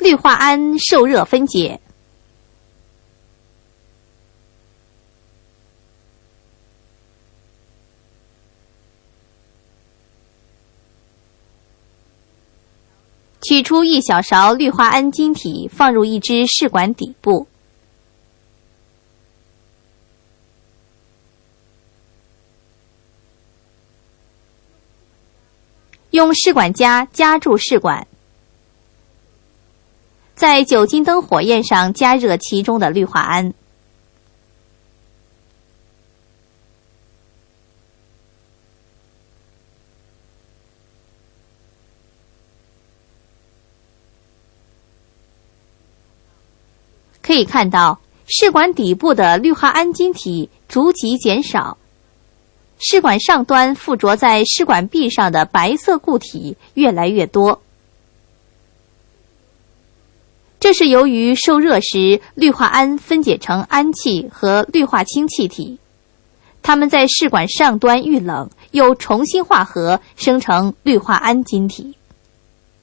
氯化铵受热分解。取出1小勺氯化铵晶体，放入一支试管底部。用试管夹夹住试管，在酒精灯火焰上加热其中的氯化铵。可以看到，试管底部的氯化铵晶体逐级减少，试管上端附着在试管壁上的白色固体越来越多。这是由于受热时，氯化铵分解成氨气和氯化氢气体，它们在试管上端遇冷，又重新化合，生成氯化铵晶体。